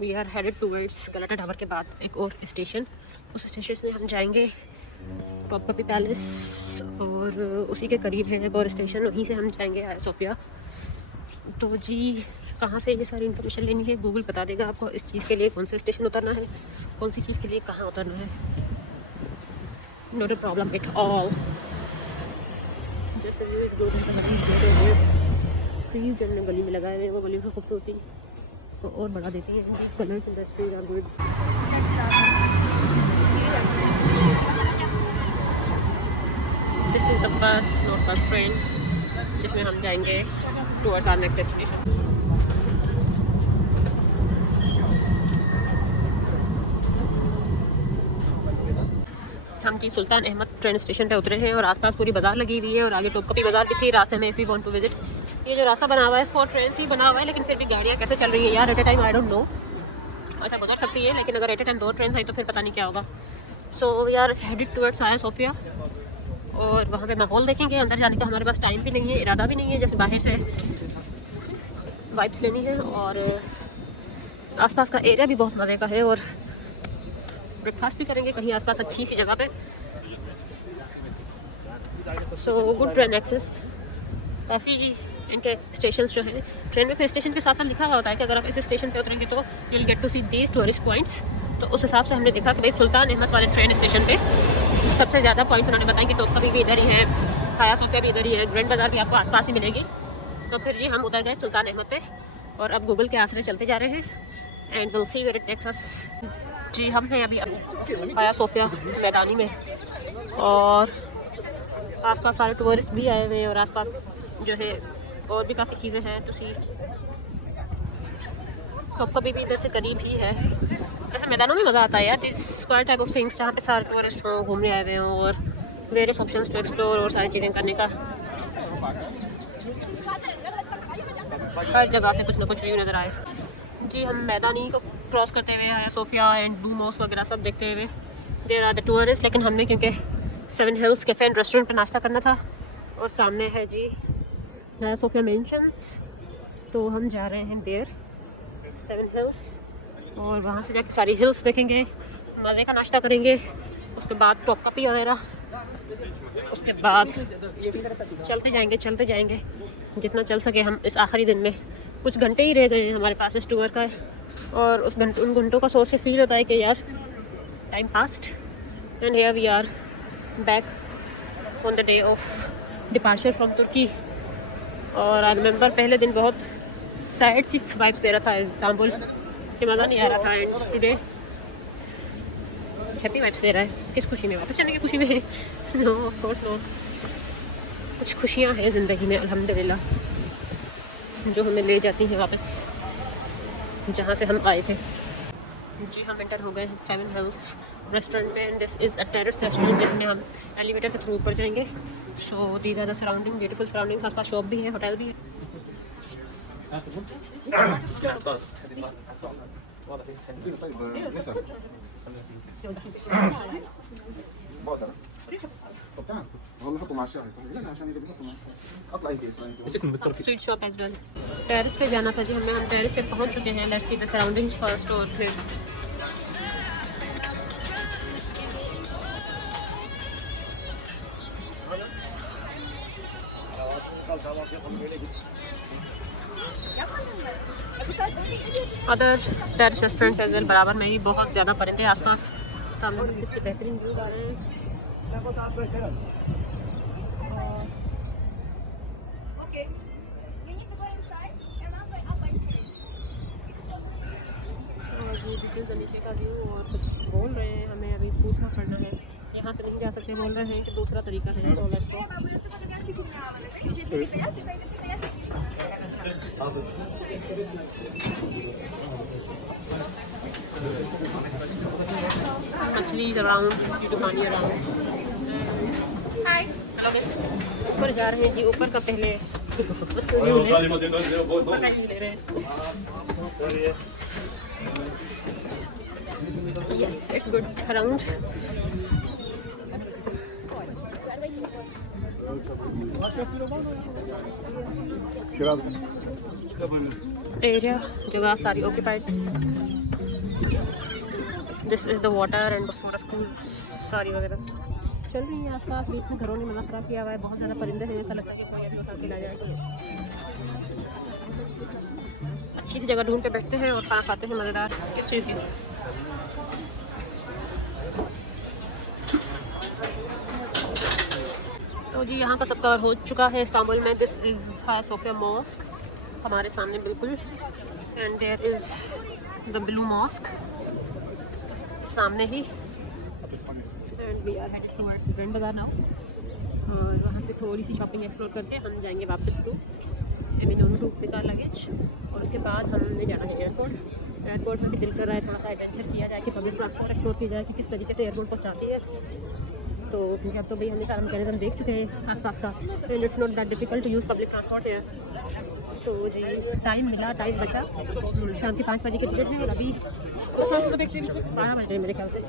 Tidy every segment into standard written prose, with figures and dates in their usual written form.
We are headed towards Galata tower के बाद एक और स्टेशन, उस स्टेशन से हम जाएंगे टॉपकापी पैलेस, और उसी के करीब है एक और स्टेशन, वहीं से हम जाएंगे हाया सोफिया। तो जी कहाँ से ये सारी इन्फॉर्मेशन लेनी है, गूगल बता देगा आपको इस चीज़ के लिए कौन सा स्टेशन उतरना है, कौन सी चीज़ के लिए कहाँ उतरना है। Not a problem at all. गली में लगाए हुए वो गली की खूबसूरती तो और बढ़ा देती हैं। Colours industry are good. This is the bus, not bus train, जिसमें हम जाएंगे टुवर्ड्स आवर नेक्स्ट डेस्टिनेशन। हम जी सुल्तान अहमद ट्रेन स्टेशन पे उतरे हैं और आसपास पूरी बाजार लगी हुई है और आगे टॉपकापी बाजार भी थी रास्ते में। If you want to visit, ये जो रास्ता बना हुआ है फॉर ट्रेन ही बना हुआ है, लेकिन फिर भी गाड़ियाँ कैसे चल रही है यार at a time, I don't know. अच्छा गुजर सकती है, लेकिन अगर एट ए टाइम 2 ट्रेन आई तो फिर पता नहीं क्या होगा। So we are headed towards Hagia Sophia और वहाँ पे माहौल देखेंगे। अंदर जाने का हमारे पास टाइम भी नहीं है, इरादा भी नहीं है, जैसे बाहर से वाइब्स लेनी है। और आसपास का एरिया भी बहुत मज़े का है और ब्रेकफास्ट भी करेंगे कहीं आसपास अच्छी सी जगह पे। सो गुड ट्रेन एक्सेस, काफ़ी इनके स्टेशन जो है ट्रेन में, फिर स्टेशन के साथ साथ लिखा हुआ होता है कि अगर आप इस स्टेशन पे उतरेंगे तो you will get to see these tourist points. तो उस हिसाब से हमने देखा कि भाई सुल्तान अहमद वाले ट्रेन स्टेशन पे सबसे ज़्यादा पॉइंट्स उन्होंने बताया कि टॉपकापी भी इधर ही है, हाया सोफिया भी इधर ही है, ग्रैंड बाजार भी आपको आसपास ही मिलेगी। तो फिर जी हम उतर गए सुल्तान अहमद पे और अब गूगल के आसरे चलते जा रहे हैं and will see where it takes us. जी हम हैं अभी हाया सोफिया मैदानी में और आसपास सारे टूरिस्ट भी आए हुए हैं और आसपास जो है और भी काफ़ी चीज़ें हैं। तो सी टॉपकापी भी इधर से करीब ही है। वैसे मैदानों में मज़ा आता है यार, this quite type of things जहाँ पे सारे टूरिस्ट हों, घूमने आए हुए हों और वेरियस ऑप्शंस टू एक्सप्लोर और सारी चीज़ें करने का। हर जगह से कुछ ना कुछ व्यू नज़र आए। जी हम मैदानी को क्रॉस करते हुए हाया सोफिया एंड ब्लू मॉस वगैरह सब देखते हुए देर आर द टूरिस्ट, लेकिन हमने क्योंकि 7 हिल्स कैफ़े एंड रेस्टोरेंट पर नाश्ता करना था और सामने है जी हाया सोफिया मेंशंस, तो हम जा रहे हैं देर 7 हिल्स और वहाँ से जाकर सारी हिल्स देखेंगे, मज़े का नाश्ता करेंगे, उसके बाद टॉपकापी वगैरह, उसके बाद चलते जाएंगे जितना चल सके हम इस आखिरी दिन में। कुछ घंटे ही रह गए हैं हमारे पास इस टूर का और उन घंटों का सोच के फील होता है कि यार time past and here we are back on the day of departure from तुर्की। और आई रिमेंबर पहले दिन बहुत सैड सी वाइब्स दे रहा था इस्तांबुल, कि मज़ा नहीं आ रहा था, एंड टुडे हैप्पी वाइब्स दे रहा है। किस खुशी में? वापस जाने की खुशी में? नो ऑफ कोर्स नो, कुछ खुशियाँ हैं ज़िंदगी में अल्हम्दुलिल्लाह जो हमें ले जाती हैं वापस जहाँ से हम आए थे। जी हम एंटर हो गए 7 हिल्स रेस्टोरेंट में and this is a terrace restaurant जिसमें हम एलिवेटर के थ्रू ऊपर जाएंगे। So these are the surrounding, beautiful surroundings, आसपास शॉप भी है, होटल भी है। Sweet shop as well. Terrace पे जाना था जी हमें, हम टेरेस पे पहुंच चुके हैं। Let's see the surroundings first और फिर other terrace restaurants as well. बराबर में ही बहुत ज़्यादा परिंदे आसपास, सामने मस्जिद के बेहतरीन व्यूज आ रहे हैं। का व्यू और कुछ बोल रहे हैं, हमें अभी पूछना पड़ना है, यहाँ से नहीं जा सकते, बोल रहे हैं कि दूसरा तरीका है। तो लेट्स गो। मछली अराउंड, पानी अराउंड। ऊपर जा रहे हैं जी, ऊपर का पहले yes it's good around. Area, जगह सारी occupied. This is the water and पूरा स्कूल सारी वगैरह चल रही है आसपास। बीच में घरों ने मना खराब किया हुआ है, बहुत ज़्यादा परिंदे हैं, ऐसा लगता है कि कोई अभी उठा के ला जाए। अच्छी सी जगह ढूंढ के बैठते हैं और खाना खाते हैं मज़ेदार। किस चीज़ की? तो जी यहाँ का सब कवर हो चुका है इस्तांबुल में। This is Hagia Sophia mosque हमारे सामने बिल्कुल, and there is the blue mosque सामने ही, and we are headed towards grand bazaar now. और वहाँ से थोड़ी सी शॉपिंग एक्सप्लोर करके हम जाएंगे वापस to Eminonu to pick our luggage, और उसके बाद हमने जाना है एयरपोर्ट। एयरपोर्ट में भी दिल कर रहा है थोड़ा सा एडवेंचर किया जाए कि पब्लिक ट्रांसपोर्ट एक्सप्लोर किया जाए कि किस तरीके से एयरपोर्ट पहुँचाती है। तो क्योंकि अब तो भाई हमने सारा मैकेनिज्म देख चुके हैं आसपास का, and it's not that difficult to use public transport है। तो जी टाइम मिला, टाइम बचा। शाम के 5 बजे के टिकट है और अभी 12 बज रहे मेरे ख्याल से।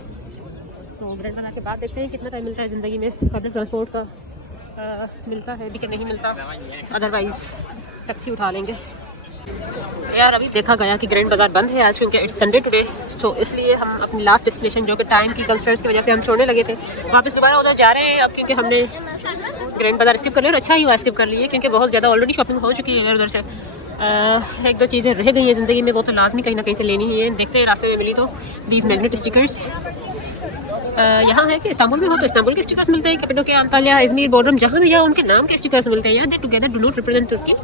तो ग्रैंड बाजार के बाद देखते हैं कितना टाइम मिलता है ज़िंदगी में पब्लिक ट्रांसपोर्ट का, मिलता है भी कि नहीं मिलता, अदरवाइज़ टैक्सी उठा लेंगे। यार अभी देखा गया कि ग्रैंड बाजार बंद है आज क्योंकि इट्स संडे टुडे, तो इसलिए हम अपनी लास्ट डेस्टिनेशन जो कि टाइम की कंस्ट्रेंट्स की वजह से हम छोड़ने लगे थे, वापस दोबारा उधर जा रहे हैं अब, क्योंकि हमने ग्रैंड बाजार स्किप कर लिया। और अच्छा ही हुआ स्किप कर लिए क्योंकि बहुत ज़्यादा ऑलरेडी शॉपिंग हो चुकी है इधर उधर से। एक दो चीज़ें रह गई हैं ज़िंदगी में, वो तो लाजमी कहीं ना कहीं से लेनी ही है। देखते हैं रास्ते में मिली तो दीज मैग्नेट स्टिकर्स। यहाँ है कि इस्तांबुल में हो तो इस्तांबुल के स्टिकर्स मिलते हैं, कैपेडोकिया, अंताल्या, इज़मीर, बोडरम, जहाँ भी जाओ उनके नाम के स्टिकर्स मिलते हैं। They together do not represent तुर्की।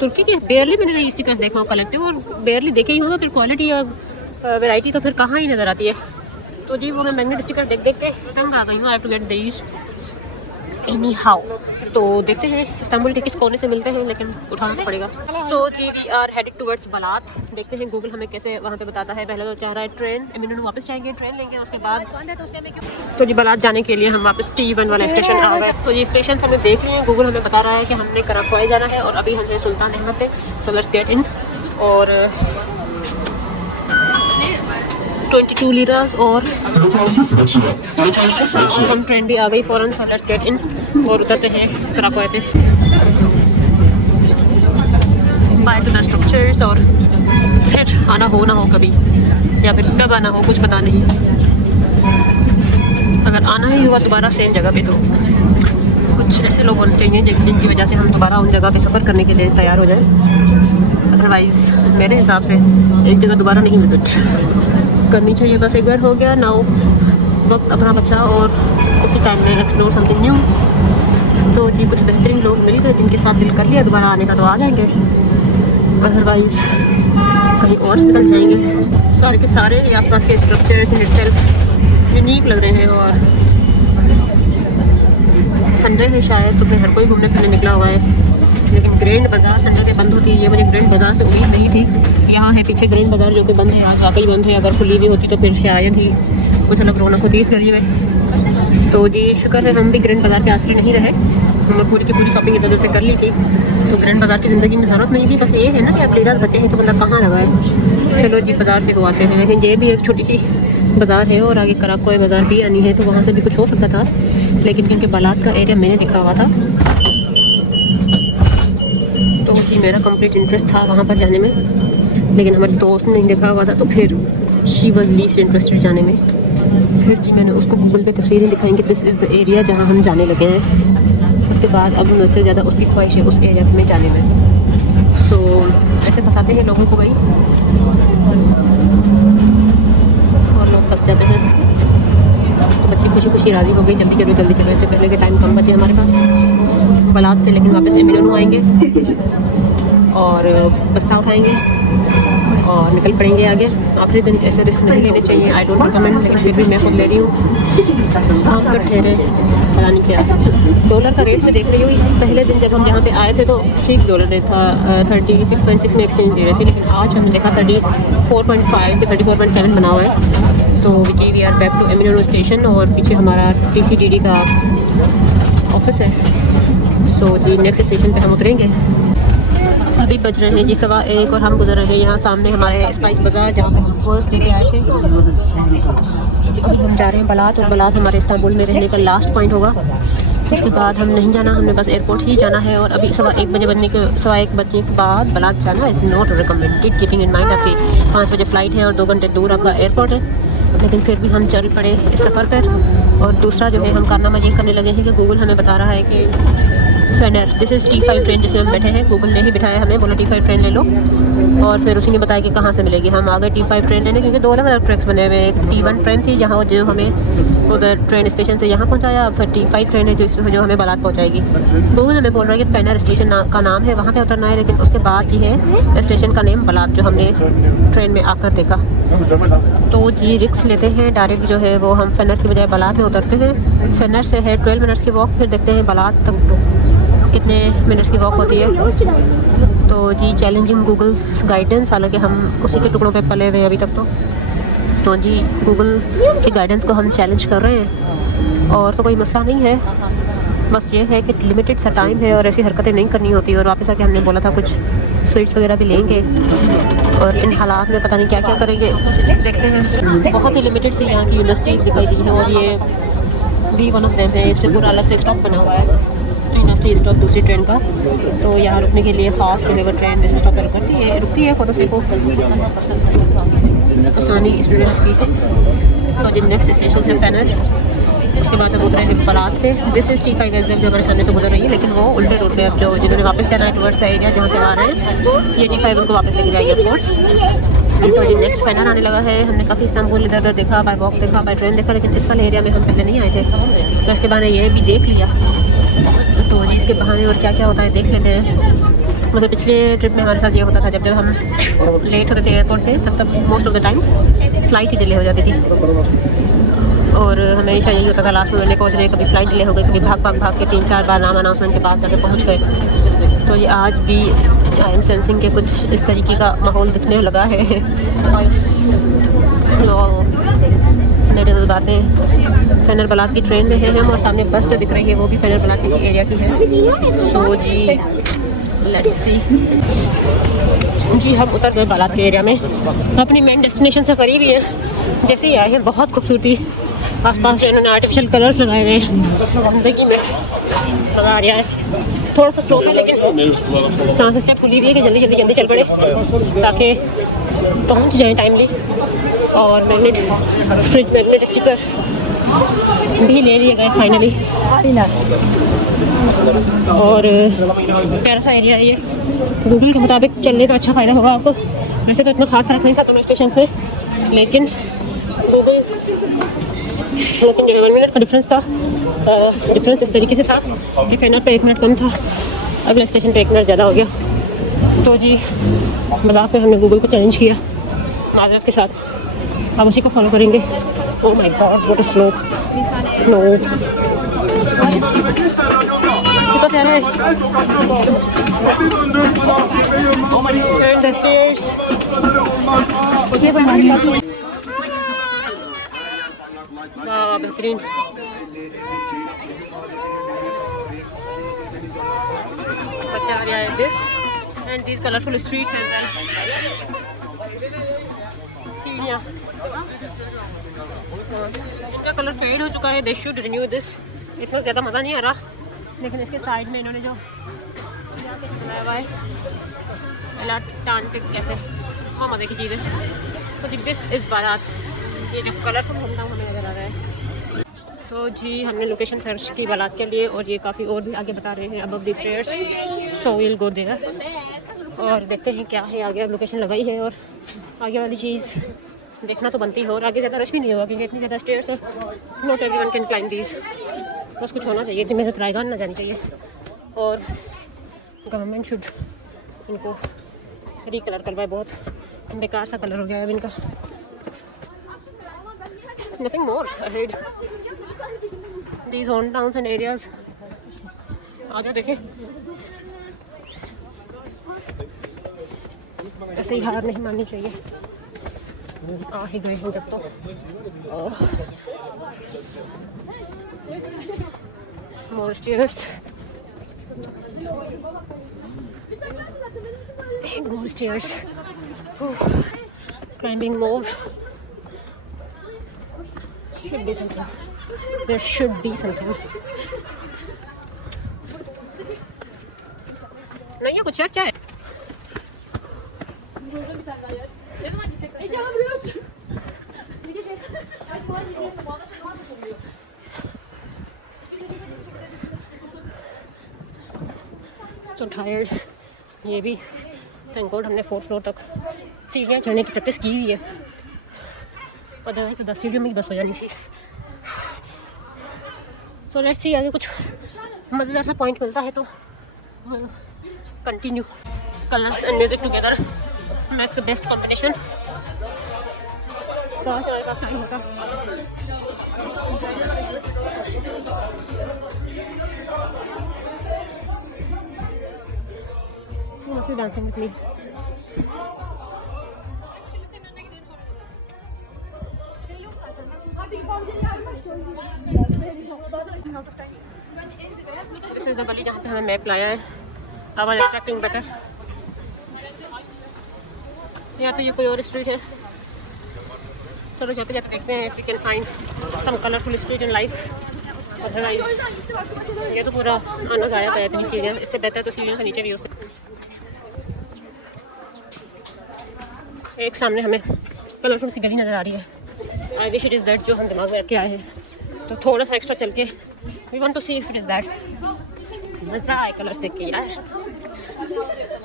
तुर्की के बेयरली मैंने ये स्टिकर्स देखा हो कलेक्टिव, और बेयरली देखे ही होगा, फिर क्वालिटी या वैरायटी तो फिर कहाँ ही नज़र आती है। तो जी वो मैं मैग्नेट स्टिकर देख देख के तंग आ गई हूँ। I have to get these anyhow. तो देखते हैं इस्तांबुल के किस कोने से मिलते हैं, लेकिन उठाना पड़ेगा। सो जी we are headed towards Balat. देखते हैं गूगल हमें कैसे वहाँ पे बताता है। पहले तो चाह रहा है ट्रेन, एमिनोन वापस जाएंगे, ट्रेन लेंगे, उसके बाद तो जी बालात जाने के लिए हम वापस T1 वाला स्टेशन आ गए। तो ये स्टेशन हमें देख रहे हैं, गूगल हमें बता रहा है कि हमने कराकोई जाना है और अभी हमने सुल्तान अहमद पे, सो लेट्स गेट इन। और 22 लीरास और हम ट्रेन भी आ गई फ़ौरन, सो लेट्स गेट इन और उतरते हैं कराकोई पे। बाय टू द स्ट्रक्चर्स, और फिर आना हो ना हो कभी, या फिर कब आना हो कुछ पता नहीं। अगर आना ही हुआ दोबारा सेम जगह पे, तो कुछ ऐसे लोग होने चाहिए जिनकी वजह से हम दोबारा उन जगह पे सफ़र करने के लिए तैयार हो जाए। अदरवाइज़ मेरे हिसाब से एक जगह दोबारा नहीं विजिट करनी चाहिए। बस एक बार हो गया, नाउ वक्त अपना बचा और उसी टाइम में एक्सप्लोर समथिंग न्यू। तो जी कुछ बेहतरीन लोग मिल गए जिनके साथ दिल कर लिया दोबारा आने का, तो आ जाएंगे, अदरवाइज़ कहीं और निकल जाएंगे। सारे के सारे आसपास के स्ट्रक्चर्स इन इटसेल्फ यूनिक लग रहे हैं। और संडे है शायद, तो फिर हर कोई घूमने फिरने निकला हुआ है, लेकिन ग्रैंड बाज़ार संडे के बंद होती है, ये मुझे ग्रैंड बाज़ार से उम्मीद नहीं थी। यहाँ है पीछे ग्रैंड बाज़ार जो कि बंद है, आज वाकई बंद है। अगर खुली भी होती तो फिर शायद ही कुछ अलग रौनक होती इस गली में। तो जी शुक्र है हम भी ग्रैंड बाज़ार के आसरे नहीं रहे, हमने पूरी की पूरी शॉपिंग इधर से कर ली थी। तो ग्रैंड बाज़ार की ज़िंदगी में ज़रूरत नहीं थी। बस ये है ना कि अब लीरास बचे हैं तो बंदा कहाँ लगाए। चलो जी बाज़ार से हो आते हैं, लेकिन ये भी एक छोटी सी बाज़ार है और आगे कराकोई बाज़ार भी आनी है, तो वहाँ से भी कुछ हो सकता था, लेकिन क्योंकि बालात का एरिया मैंने दिखा हुआ था तो जी मेरा कंप्लीट इंटरेस्ट था वहाँ पर जाने में, लेकिन हमारे दोस्त ने नहीं देखा हुआ था, तो फिर शी वॉज लीस्ट इंटरेस्टेड जाने में। फिर जी मैंने उसको गूगल पे तस्वीरें दिखाई कि दिस इज़ द एरिया जहाँ हम जाने लगे हैं। उसके बाद अब मुझसे ज़्यादा उसकी ख्वाहिश है उस एरिया में जाने में। सो ऐसे फंसाते हैं लोगों को भाई, और लोग फंस जाते हैं। तो बच्ची खुशी खुशी राज़ी हो गई, जल्दी चलो जल्दी चलो, इससे पहले के टाइम कम बचे हमारे पास बालात से, लेकिन वापस एमिनोन आएंगे और बस्ता उठाएंगे और निकल पड़ेंगे आगे। आखिरी दिन ऐसे रिस्क नहीं लेने चाहिए, आई डोंट रिकमेंड, लेकिन फिर भी मैं खुद ले रही हूँ। आप तो ठहरे पता नहीं क्या। डॉलर का रेट मैं देख रही हूँ, पहले दिन जब हम यहाँ पे आए थे तो $6 रेट था, 36.6 में एक्सचेंज दे रहे थे, लेकिन आज हमने देखा 34.5 से 34.7 बना हुआ है। तो we are back to Eminonu station और पीछे हमारा TCDD का ऑफिस है। सो जी नेक्स्ट स्टेशन पे हम उतरेंगे। अभी बज रहे हैं जी 1:15 और हम गुजर रहे हैं यहाँ सामने हमारे स्पाइस बाज़ार जहाँ पे हम फर्स्ट डे पे आए थे। अभी हम जा रहे हैं बालात, और बालात हमारे इस्तांबुल में रहने का लास्ट पॉइंट होगा। उसके बाद हम नहीं जाना, हमने बस एयरपोर्ट ही जाना है। और अभी 1:15 बजे सवा एक बजने के बाद बलात जाना is not recommended, keeping in mind आपकी 5 बजे फ़्लाइट है और 2 घंटे दूर आपका एयरपोर्ट है। लेकिन फिर भी हम चल पड़े इस सफ़र पर। और दूसरा जो है हम कारनामा ये करने लगे हैं कि गूगल हमें बता रहा है कि Fenner, this is T5 train जिसमें हम बैठे हैं। गूगल ने ही बिठाया हमें, बोला T5 ट्रेन ले लो। और फिर उसी ने बताया कि कहाँ से मिलेगी। हम आ गए T5 ट्रेन लेने, क्योंकि 2 अलग अलग ट्रैक्स बने हुए हैं। एक T1 ट्रेन थी जहाँ जो हमें उधर ट्रेन स्टेशन से यहाँ पहुँचाया, फिर T5 ट्रेन है जो हमें बलात पहुँचाएगी। गूगल हमें बोल रहा है कि फेनर स्टेशन का नाम है, वहाँ पे उतरना है। लेकिन उसके बाद ये है स्टेशन का नेम बलात, जो हमने ट्रेन में आकर देखा। तो जी रिक्स लेते हैं, डायरेक्ट जो है वो हम फेनर की बजाय बलात में उतरते हैं। फेनर से है 12 मिनट्स की वॉक, फिर देखते हैं बलात तक कितने मिनट्स की वॉक होती है। तो जी चैलेंजिंग गूगल्स गाइडेंस, हालांकि हम उसी के टुकड़ों पे पले हुए हैं अभी तक। तो जी गूगल की गाइडेंस को हम चैलेंज कर रहे हैं। और तो कोई मसला नहीं है, बस ये है कि लिमिटेड सा टाइम है और ऐसी हरकतें नहीं करनी होती। और वापस आके हमने बोला था कुछ स्वीट्स वगैरह भी लेंगे, और इन हालात में पता नहीं क्या क्या करेंगे, देखते हैं। बहुत ही लिमिटेड सी यहाँ की यूनिवर्सिटीज़ दिखाई दी है, और ये भी वन ऑफ देम है। इससे पूरा अलग से स्टॉप बना हुआ है, यूनिवर्सिटी स्टॉप दूसरी ट्रेन का। तो यहाँ रुकने के लिए खास जो है वो ट्रेन में स्टॉप रुकती है फोटो को आसानी स्टूडेंट्स की। तो जी नेक्स्ट स्टेशन है फेनर। उसके बाद हम उतरे हैं बलात से। This is T5 as well, जो हमारे सामने से गुजर रही है, लेकिन वो उल्टे रूट पे। अब जो जिन्होंने वापस जाना है टुवर्ड्स द एरिया जहाँ से आ रहे हैं, ये T5 उनको वापस लेके जाएगी ऑफ कोर्स। तो जी नेक्स्ट फेनर आने लगा है। हमने काफ़ी इस्तांबुल इधर उधर देखा, बाय वॉक देखा, बाय ट्रेन देखा, लेकिन इस वाले एरिया में हम पहले नहीं आए थे। तो इसके बाद ये भी देख लिया। तो जी इसके बहाने और क्या क्या होता है देख लेते हैं। मतलब पिछले ट्रिप में हमारे साथ ये होता था, जब हम लेट होते थे एयरपोर्ट पे, तब most of the times flight he delay हो जाती थी। और हमेशा यही होता था लास्ट में पहुँच रहे, कभी फ़्लाइट डिले हो गई, कभी भाग के 3-4 बार नाम अनाउंसमेंट के बाद जाके पहुँच गए। तो ये आज भी आई एम सेंसिंग के कुछ इस तरीके का माहौल दिखने लगा है। बातें। फेनर बलात की ट्रेन में हैं हम, और सामने बस जो दिख रही है वो भी फेनर बलात किसी एरिया की है। तो जी लेट्स सी। जी हम उतर गए बलात के एरिया में, अपनी मेन डेस्टिनेशन से करीब ही है। जैसे ही आए हैं बहुत खूबसूरती, आसपास जो इन्होंने आर्टिफिशियल कलर्स लगाए हुए हैं, ज़िंदगी में मज़ा आ रहा है। थोड़ा सा स्लो है, लेकिन सांस स्टेप खुली हुई है कि जल्दी चल पड़े ताकि पहुंच जाएं टाइमली। और फ्रिज मैग्नेट स्टिकर भी ले लिए गए फाइनली। और प्यारा सा एरिया है ये। गूगल के मुताबिक चलने का अच्छा फ़ायदा होगा आपको। वैसे तो इतना खास फर्क नहीं था दोनों स्टेशन से, लेकिन गूगल 1 मिनट का डिफरेंस था। डिफरेंस इस तरीके से था कि फेनर पे 1 मिनट कम था, अगले स्टेशन पे 1 मिनट ज़्यादा हो गया। तो जी मज़ाक में हमने गूगल को चैलेंज किया माजरत के साथ, अब उसी को फॉलो करेंगे। Oh my God what is slow, no कितना प्यारा है। एंड द स्टेयर्स, वाह बेहतरीन। बच्चा आ रहा है this and these colourful streets as well. सीढ़ियाँ इनका कलर फेड हो चुका है, दे शुड रिन्यू दिस। इतना ज़्यादा मज़ा नहीं आ रहा, लेकिन इसके साइड में इन्होंने जो बनाया हुआ है एलाटांटिक कैफे, वो मज़े की चीज़ है। सो दिस इज़ बारात, ये जो कलरफुल होता हमें नज़र आ रहा है। तो जी हमने लोकेशन सर्च की बारात के लिए, और ये काफ़ी और भी आगे बता रहे हैं above the stairs. So will go there और देखते हैं क्या है आगे। अब लोकेशन लगाई है और आगे वाली चीज़ देखना तो बनती है। और आगे ज़्यादा रश भी नहीं होगा क्योंकि इतनी ज़्यादा स्टेयर्स है, not everyone can climb these. बस कुछ होना चाहिए, मेहनत रायगान ना जानी चाहिए, और गवर्नमेंट शुड इनको रिकलर करवाए। बहुत बेकार सा कलर हो गया है अब इनका। Nothing more ahead these home towns and areas. आ जाओ देखें, ऐसे ही हार नहीं माननी चाहिए। आ ही गए हैं जब तो। मोर stairs and more stairs. Climbing more. Should be something. There should be something. नहीं है कुछ यार, क्या है? So tired. ये भी थैंक गॉड हमने 4th फ्लोर तक सीढ़ियाँ चढ़ने की प्रैक्टिस की हुई है, अदरवाइज तो 10 सीढ़ियों में ही बस हो जानी थी। सो लेट्स सी, अगर कुछ मज़ेदार सा पॉइंट मिलता है तो continue. Colours and music together makes the best combination. Time होता dancing with me. This is the गली जहाँ पे हमें मैप लाया है। I was expecting better. या तो ये कोई और स्ट्रीट है, चलो जाते जाते देखते हैं if we can find some colourful street in life. Otherwise ये तो पूरा आना गाया गया इतनी सीढ़ियाँ, इससे बेहतर तो सीढ़ियों के नीचे भी हो सकती। एक सामने हमें कलरफुल सी गली नज़र आ रही है। I wish it is that जो हम दिमाग में रख के आए हैं, तो थोड़ा सा एक्स्ट्रा चल के we want to see if it is that. मज़ा आए कलर्स देख के यार।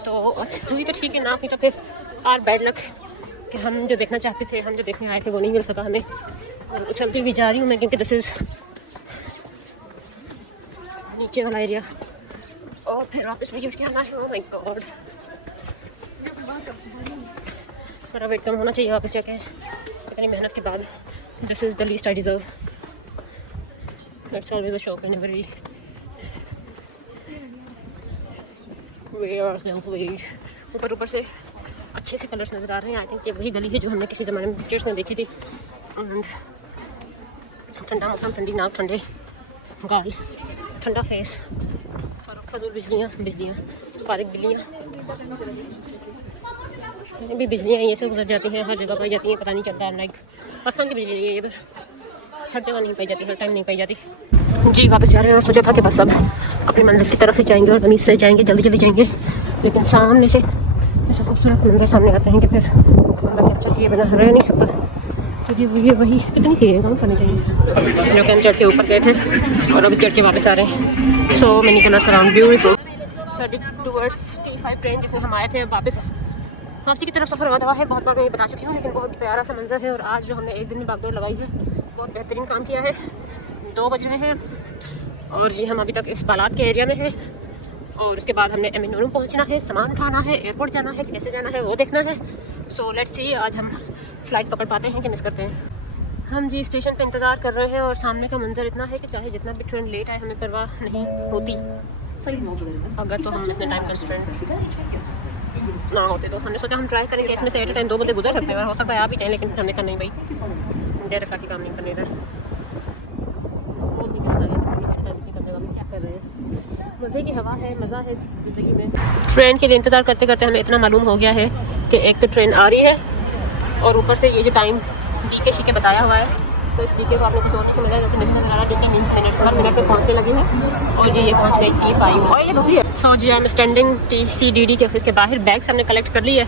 तो हुई तो ठीक है, ना हुई तो फिर आर बैड लक कि हम जो देखना चाहते थे, हम जो देखने आए थे वो नहीं मिल सका हमें। और उछलती हुई जा रही हूँ मैं, क्योंकि दिस इज़ नीचे वाला एरिया और फिर वापस भी उठ के आना है। ओह माय गॉड, मेरा वेट कम होना चाहिए वापस जाके इतनी मेहनत के बाद। This is the least I deserve. It's always a shock and everywhere self weight. ऊपर से अच्छे से कलर्स नज़र आ रहे हैं। आई थिंक ये वही गली है जो हमने किसी ज़माने में पिक्चर्स में देखी थी। एंड ठंडा मौसम, ठंडी नाक, ठंडे गाल, ठंडा फेस, फजूल बिजलियाँ पारिक बिल्लियाँ भी बिजलियाँ ये से गुजर जाती हैं, हर जगह पाई जाती हैं, पता नहीं चलता। लाइक आसमान की बिजली है ये, बस हर जगह नहीं पाई जाती, हर टाइम नहीं पाई जाती। जी वापस जा रहे हैं और सोचा था कि बस अब अपनी मंजिल की तरफ ही जाएंगे और तमीज़ से जाएंगे, जल्दी जल्दी जाएंगे। लेकिन सामने से ऐसा खूबसूरत मंदिर सामने आते हैं कि फिर बंदा क्या चाहिए, बना रह नहीं सकता। तो जी ये वही कितनी सीढ़ियाँ काम करनी चाहिए जो कि हम चढ़ के ऊपर गए थे और अभी चढ़ के वापस आ रहे हैं। So many colours around beautiful. Towards T5 train जिसमें हम आए थे, वापसी की तरफ सफ़र हुआ है। बहुत बार मैं ये बता चुकी हूँ, लेकिन बहुत प्यारा सा मंजर है। और आज जो हमने एक दिन में बागडोर लगाई है, बहुत बेहतरीन काम किया है। 2 बज रहे हैं और जी हम अभी तक इस बालात के एरिया में हैं। और उसके बाद हमने एमिनोरू पहुँचना है, सामान उठाना है, एयरपोर्ट जाना है, कैसे जाना है वो देखना है। सो लेट्स सी आज हम फ़्लाइट पकड़ पाते हैं कि मिस करते हैं। हम जी स्टेशन पे इंतज़ार कर रहे हैं और सामने का मंजर इतना है कि चाहे जितना भी ट्रेन लेट आए हमें परवाह नहीं होती। अगर तो हम अपने टाइम कंस्ट्रेंट ना होते तो हमने सोचा हम ट्राई करेंगे इसमें से एट ए टाइम 2 बंदे गुजर सकते हैं। हो सकता है आप भी चाहें, लेकिन हमने कहा नहीं भाई, देर रखा कि काम नहीं करने इधर। क्या कर रहे हैं, मज़े की हवा है, मज़ा है ज़िंदगी में। ट्रेन के लिए इंतज़ार करते करते हमें इतना मालूम हो गया है कि एक तो ट्रेन आ रही है और ऊपर से ये जो टाइम डी के बताया हुआ है, तो इस डी को आपने कुछ और समझा जैसे नहीं नजर आ रहा। डी मीन्स मिनट, हर मिनट पे पहुँचने लगी है और ये पहुँच गई T5 और ये दूसरी है। सो जी आई एम स्टैंडिंग TCDD के ऑफिस के बाहर। बैग्स हमने कलेक्ट कर ली है,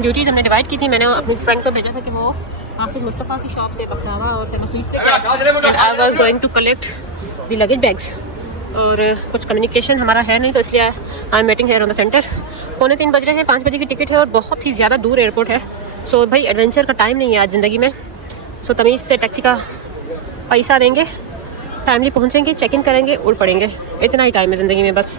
ड्यूटीज़ हमने डिवाइड की थी। मैंने अपनी फ्रेंड को भेजा था कि वो हाफिज़ मुस्तफ़ा की शॉप से पकड़ावा और फिर मसूद से I was going to collect the luggage bags. और कुछ कम्युनिकेशन हमारा है नहीं, तो इसलिए I am waiting here on the centre. 2:45 बज रहे हैं, 5 बजे की टिकट है और बहुत ही ज़्यादा दूर एयरपोर्ट है। सो भाई एडवेंचर का टाइम नहीं है आज ज़िंदगी में। सो तमीज़ से टैक्सी का पैसा देंगे, टाइमली पहुँचेंगे, चेक इन करेंगे, उड़ पड़ेंगे। इतना ही टाइम है ज़िंदगी में बस।